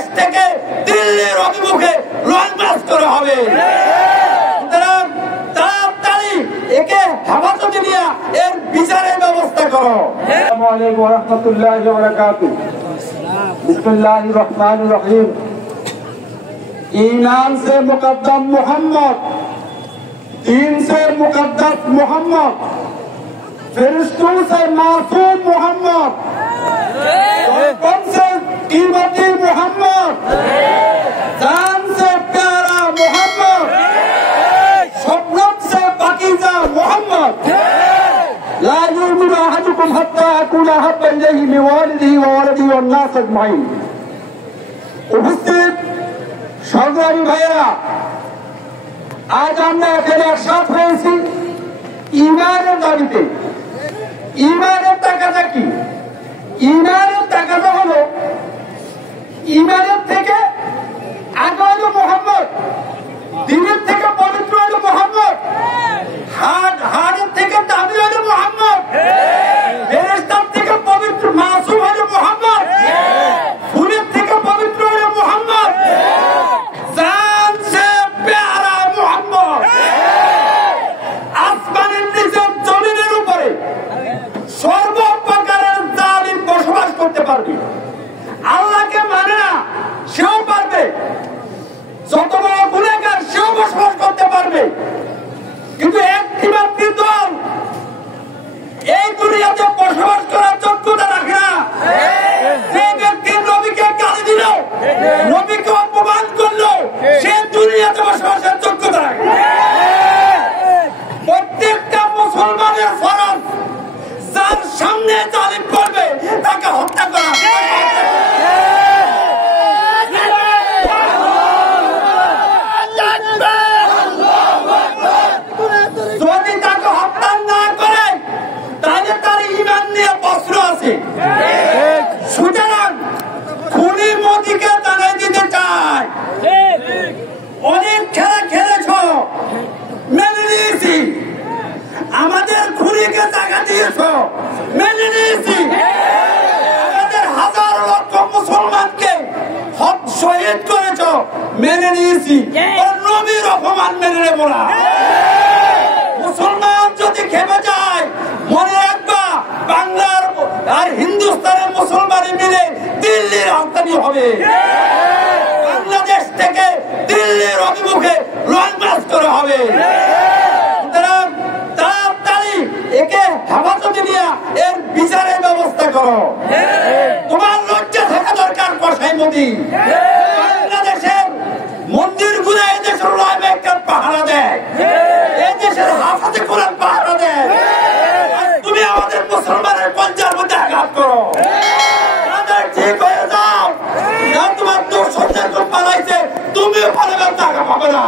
বাংলাদেশ থেকে দিল্লির অভিমুখে লং মার্চ করা হবে। তাড়াতাড়ি একে হেফাজতে নিয়ে এর বিচারের ব্যবস্থা করো। আসসালামু আলাইকুম ওয়া রাহমাতুল্লাহি ওয়া বারাকাতুহু। बिस्मिल्लाहिर रहमानिर रहीम। ईमान से मुकद्दम मोहम्मद, दीन से मुकद्दस मोहम्मद, फरिश्तों से मासूम मोहम्मद, कौन से कीमती मोहम्मद, जान से प्यारा मोहम्मद, शबनम से पाकीज़ा मोहम्मद। ला युमिनु अहदुकुम हत्ता अकूना हब्बा इलैहि मिन वालिदिही वा वलदिही वान नास अजमाईन। उपस्थित সংগ্রামী ভাইয়েরা, আজ আমরা এখানে একসাথ হয়েছি ইমানের দাবিতে। ইমানের টাকাটা কি? ইমানের টাকাটা হলো ইমানের থেকে আগে হলো মোহাম্মদ, দিনের থেকে পবিত্র হলো মোহাম্মদ, হাড়ের থেকে দামি হলো মোহাম্মদ, ফেরেশতার থেকে পবিত্র মাসুম হলো মোহাম্মদ, ফুলের থেকে পবিত্র হলো মোহাম্মদ, জান সে প্যারা মোহাম্মদ। আসমানের নিচে জমিনের উপরে সর্বপ্রকারের জালিম বসবাস করতে পারবে। আল্লাহকে মানে না সেও পারবে, যত বড় গুনাহগার সেও বসবাস করতে পারবে। কিন্তু একটি মাত্র দল এই দুনিয়াতে বসবাস করার যোগ্যতা রাখে না। যে ব্যক্তি নবীকে গালি দিল, নবীকে অপমান করলো, সে দুনিয়াতে বসবাসের যোগ্যতা রাখে। প্রত্যেকটা মুসলমানের ফরজ যার সামনে জালিম করবে তাকে হত্যা করা। যদি তাকে হত্যা না করে তাহলে তার ঈমান নিয়ে প্রশ্ন আছে। সুতরাং খুনি মোদিকে জানাই দিতে চাই, অনেক খেলা খেলেছ, মেনে নিয়েছি। আমাদের খুনিকে জায়গা দিয়েছ, মেনে নিয়েছি। আমাদের হাজার লক্ষ মুসলমানকে শহীদ করেছ, মেনে নিয়েছি। নবীর অপমান মেনে নেব না। মুসলমান যদি খেপে যায়, মনে রাখবা বাংলার আর হিন্দুস্তানের মুসলমান মিলে দিল্লির হত্যানি হবে। বাংলাদেশ থেকে দিল্লির অভিমুখে লং মার্চ করা হবে। তাড়াতাড়ি একে হেফাজতে নিয়ে এর বিচারের ব্যবস্থা করো। তোমার লজ্জা থাকা দরকার কসাই মোদি। বাংলাদেশের মন্দির গুলো এই দেশের একটা পাহারা দেয়, এই দেশের হাফাজে কোরআন পাহারা দেয়। তুমি আমাদের মুসলমানের কলজার মধ্যে আঘাত করো। ঠিক হয়ে যাও, তোমার দোষ সজ্জা পালাইছে, তুমিও পালাবার টাকা পাবে না।